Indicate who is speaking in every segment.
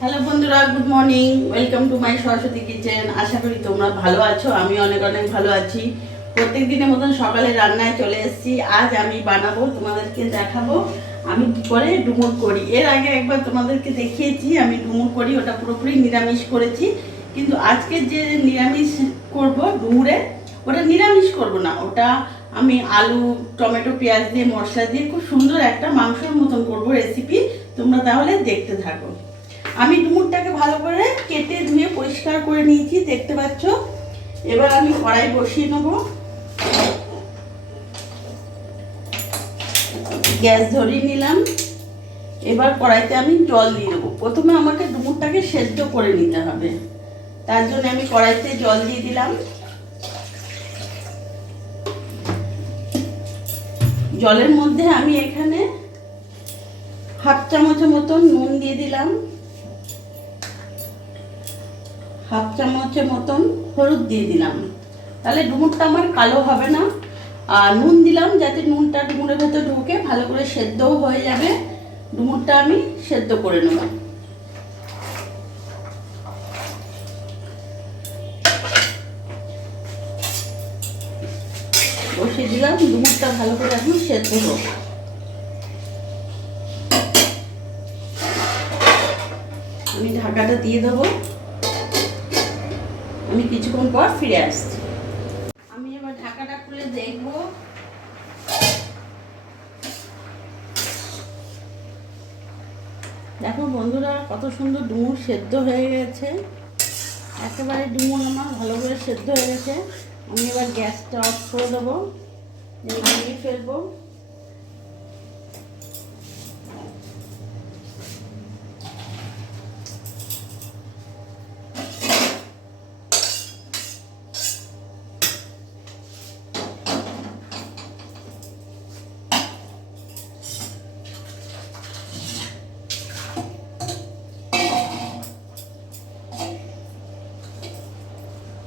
Speaker 1: Hello বন্ধুরা, good morning. Welcome to my Saraswati kitchen. আশা করি তোমরা ভালো আছো আমি অনেক অনেক ভালো আছি। প্রত্যেক দিনের মতন সকালে রান্নায় চলে এসেছি। আজ আমি বানাবো, তোমাদেরকে দেখাবো। আমি কি করে ডুমুর করি। এর আগে একবার তোমাদেরকে দেখিয়েছি, আমি ডুমুর করি, ওটা পুরোপুরি নিরামিষ করেছি। কিন্তু আজকে যে নিরামিষ করব ডুমুরে, ওটা নিরামিষ করব না। ওটা আমি আলু, টমেটো, পেঁয়াজ দিয়ে মশলা দিয়ে খুব সুন্দর একটা মাংসের মতন করব রেসিপি। তোমরা তাহলে দেখতে থাকো। আমি ডুমুরটাকে ভালো করে কেটে ধুয়ে পরিষ্কার করে নিয়েছি, দেখতে পাচ্ছ? এবার আমি কড়াই বসিয়ে নেব। গ্যাস ধরিয়ে নিলাম। এবার কড়াইতে আমি জল দিয়ে দেবো। প্রথমে আমাকে ডুমুরটাকে সেদ্ধ করে নিতে হবে। তার জন্য আমি কড়াইতে জল দিয়ে দিলাম। জলের মধ্যে আমি এখানে হাফ চামচের মতন নুন দিয়ে দিলাম। হাফ চামচের মতন হলুদ দিয়ে দিলাম। তাহলে ডুমুরটা আমার কালো হবে না। আর নুন দিলাম যাতে নুনটা ডুমুরের ভেতর ঢুকে ভালো করে সেদ্ধও হয়ে যাবে। ডুমুরটা আমি সেদ্ধ করে নেব। বসিয়ে দিলাম, ডুমুরটা ভালো করে এখন সেদ্ধ হোক আমি ঢাকাটা দিয়ে দেবো। আমি কিছুক্ষণ পর ফিরে আসছি। আমি এবার ঢাকাটা খুলে দেখব। দেখো বন্ধুরা, কত সুন্দর ডুমুর সেদ্ধ হয়ে গেছে। একেবারে ডুমুর আমার ভালো করে সেদ্ধ হয়ে গেছে। আমি এবার গ্যাসটা অফ করে দেবো। ফেলব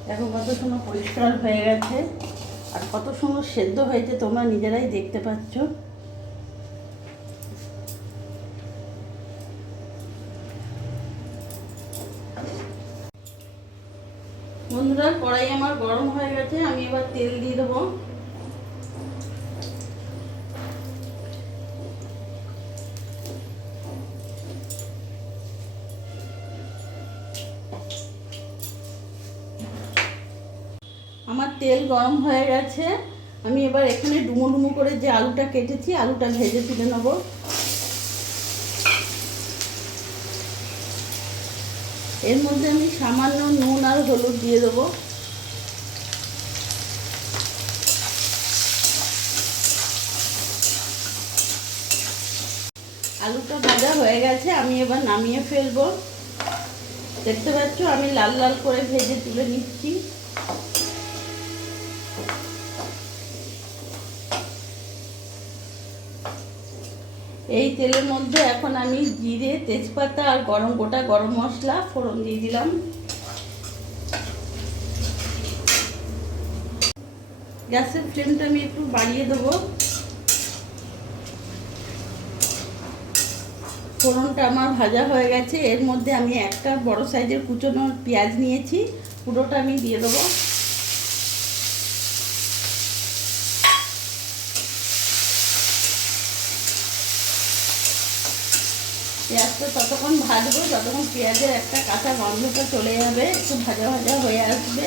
Speaker 1: দেখো কত সুন্দর পরিষ্কার হয়ে গেছে আর কত সুন্দর সেদ্ধ হয়েছে তোমরা নিজেরাই দেখতে পাচ্ছ। বন্ধুরা, কড়াই আমার গরম হয়ে গেছে, আমি এবার তেল দিয়ে দেবো আমার তেল গরম হয়ে গেছে। আমি এবার এখানে ডুমো ডুমো করে যে আলুটা কেটেছি, আলুটা ভেজে তুলে নেব। এর মধ্যে আমি সামান্য নুন আর হলুদ দিয়ে দেবো। আলুটা ভাজা হয়ে গেছে, আমি এবার নামিয়ে ফেলব। দেখতে পাচ্ছ, আমি লাল লাল করে ভেজে তুলে নিচ্ছি। এই তেলের মধ্যে এখন আমি জিরে, তেজপাতা আর গরম গোটা গরম মশলা ফোড়ন দিয়ে দিলাম। গ্যাসের ফ্লেমটা আমি একটু বাড়িয়ে দেবো। ফোড়নটা আমার ভাজা হয়ে গেছে। এর মধ্যে আমি একটা বড় সাইজের কুচনো পেঁয়াজ নিয়েছি। পুরোটা আমি দিয়ে দেবো। পেঁয়াজটা ততক্ষণ ভাজবো, যতক্ষণ পেঁয়াজের একটা কাঁচা গন্ধটা চলে যাবে, একটু ভাজা ভাজা হয়ে আসবে,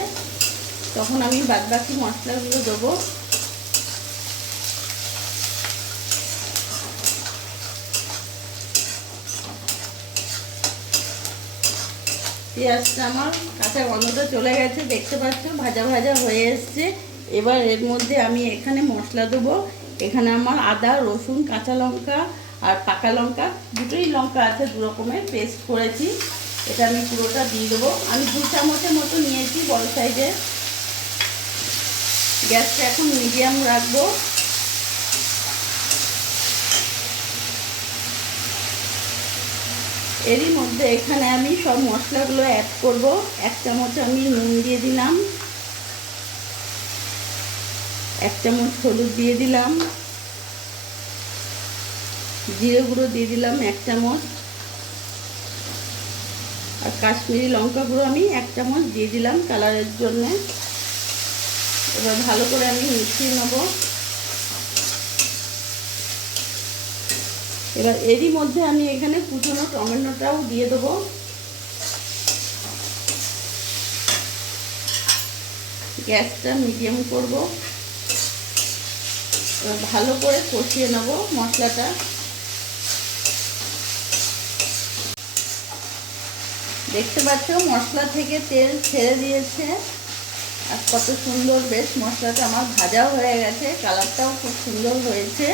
Speaker 1: তখন আমি বাদ বাকি মশলাগুলো দেবো। পেঁয়াজটা আমার কাঁচা গন্ধটা চলে গেছে, দেখতে পাচ্ছ, ভাজা ভাজা হয়ে এসছে। এবার এর মধ্যে আমি এখানে মশলা দেবো। এখানে আমার আদা, রসুন, কাঁচা লঙ্কা আর পাকা লঙ্কা, দুটোই লঙ্কা আছে দু রকমের পেস্ট করেছি। এটা আমি পুরোটা দিয়ে দেবো। আমি দু চামচের মতো নিয়েছি বড় সাইজে গ্যাসটা এখন মিডিয়াম রাখব। এরই মধ্যে এখানে আমি সব মশলাগুলো অ্যাড করব। এক চামচ আমি নুন দিয়ে দিলাম। এক চামচ হলুদ দিয়ে দিলাম। জিরে গুঁড়ো দিয়ে দিলাম এক চামচ। আর কাশ্মীরি লঙ্কা গুঁড়ো আমি এক চামচ দিয়ে দিলাম কালারের জন্যে। এবার ভালো করে আমি মিশিয়ে নেব। এবার এরই মধ্যে আমি এখানে কুচনো টমেটোটাও দিয়ে দেবো। গ্যাসটা মিডিয়াম করব। ভালো করে কষিয়ে নেব মশলাটা। দেখতে পাচ্ছ, মশলা থেকে তেল ছেড়ে দিয়েছে। আর কত সুন্দর, বেশ মশলাটা আমার ভাজাও হয়ে গেছে, কালারটাও খুব সুন্দর হয়েছে।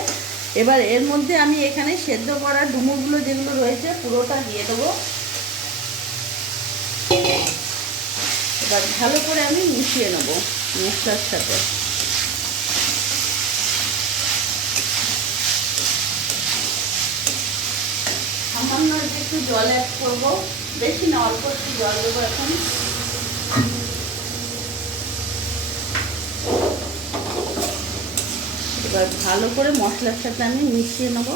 Speaker 1: এবার এর মধ্যে আমি এখানে সেদ্ধ করা ডুমুরগুলো যেগুলো রয়েছে, পুরোটা দিয়ে দেবো। এবার ভালো করে আমি মিশিয়ে নেব মশলার সাথে। সামান্য একটু জল অ্যাড করব। বেশি না, অল্প একটু জল দেবো এখন। এবার ভালো করে মশলার সাথে আমি মিশিয়ে নেব।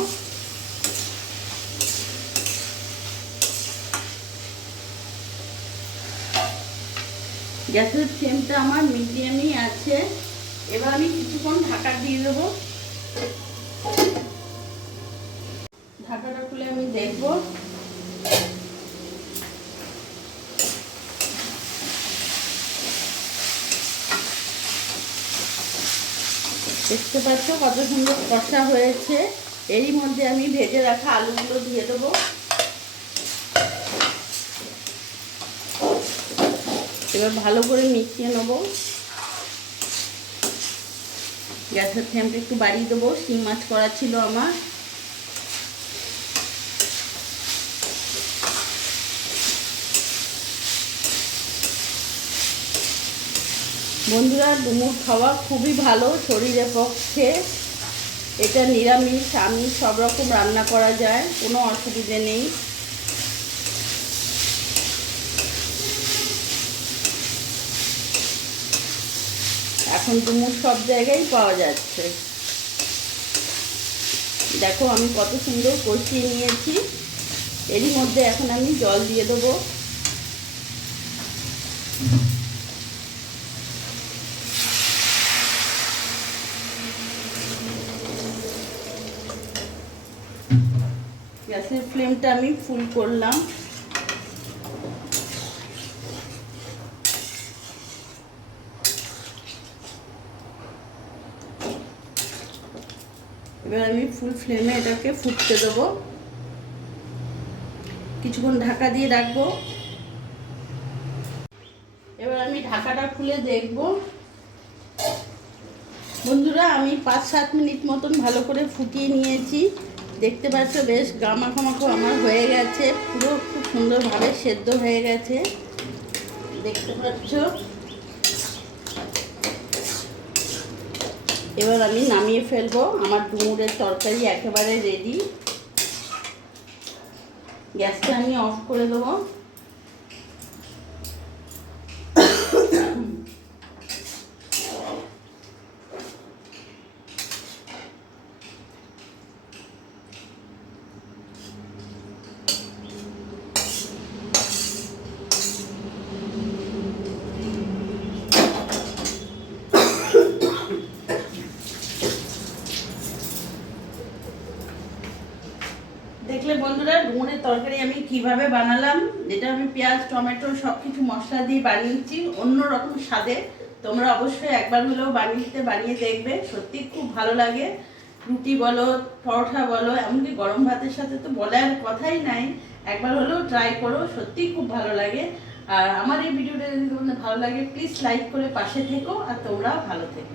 Speaker 1: গ্যাসের ফ্লেমটা আমার মিডিয়ামই আছে। এবার আমি কিছুক্ষণ ঢাকা দিয়ে দেবো। ঢাকাটা খুলে আমি দেখব। দেখতে পাচ্ছ কত সুন্দর কষা হয়েছে। এরই মধ্যে আমি ভেজে রাখা আলুগুলো দিয়ে দেবো। এবার ভালো করে মিশিয়ে নেব। গ্যাসের ফ্লেমটা একটু বাড়িয়ে দেবো। শিং মাছ করা ছিল আমার। বন্ধুরা, ডুমুর খাওয়া খুবই ভালো, শরীরের পক্ষে। এটা নিরামিষ আমিষ সব রকম রান্না করা যায়, কোনো অসুবিধে নেই। এখন ডুমুর সব জায়গায় পাওয়া যাচ্ছে। দেখো, আমি কত সুন্দর কষিয়ে নিয়েছি। এরই মধ্যে এখন আমি জল দিয়ে দেবো। গ্যাসের ফ্লেমটা আমি ফুল করলাম। এবার আমি ফুল ফ্লেমে এটাকে ফুটতে দেবো। কিছুক্ষণ ঢাকা দিয়ে রাখব। এবার আমি ঢাকাটা খুলে দেখব। বন্ধুরা, আমি পাঁচ সাত মিনিট মতন ভালো করে ফুটিয়ে নিয়েছি। দেখতে পাচ্ছ, বেশ গামাখামাখো আমার হয়ে গেছে। পুরো খুব সুন্দরভাবে সেদ্ধ হয়ে গেছে। দেখতে পাচ্ছ। এবার আমি নামিয়ে ফেলব। আমার ডুমুরের তরকারি একেবারে রেডি গ্যাসটা আমি অফ করে দেবো। বন্ধুরা তরকারি আমি কীভাবে বানালাম, যেটা আমি পেঁয়াজ, টমেটো সব কিছু মশলা দিয়ে বানিয়েছি অন্য রকম স্বাদে। তোমরা অবশ্যই একবার হলেও বানিয়ে বানিয়ে দেখবে। সত্যি খুব ভালো লাগে। রুটি বলো, পরোটা বলো, এমনকি গরম ভাতের সাথে তো বলার কথাই নাই। একবার হলেও ট্রাই করো সত্যি খুব ভালো লাগে। আর আমার এই ভিডিওটা যদি তোমাদের ভালো লাগে প্লিজ লাইক করে পাশে থেকো, আর তোমরাও ভালো থেকো।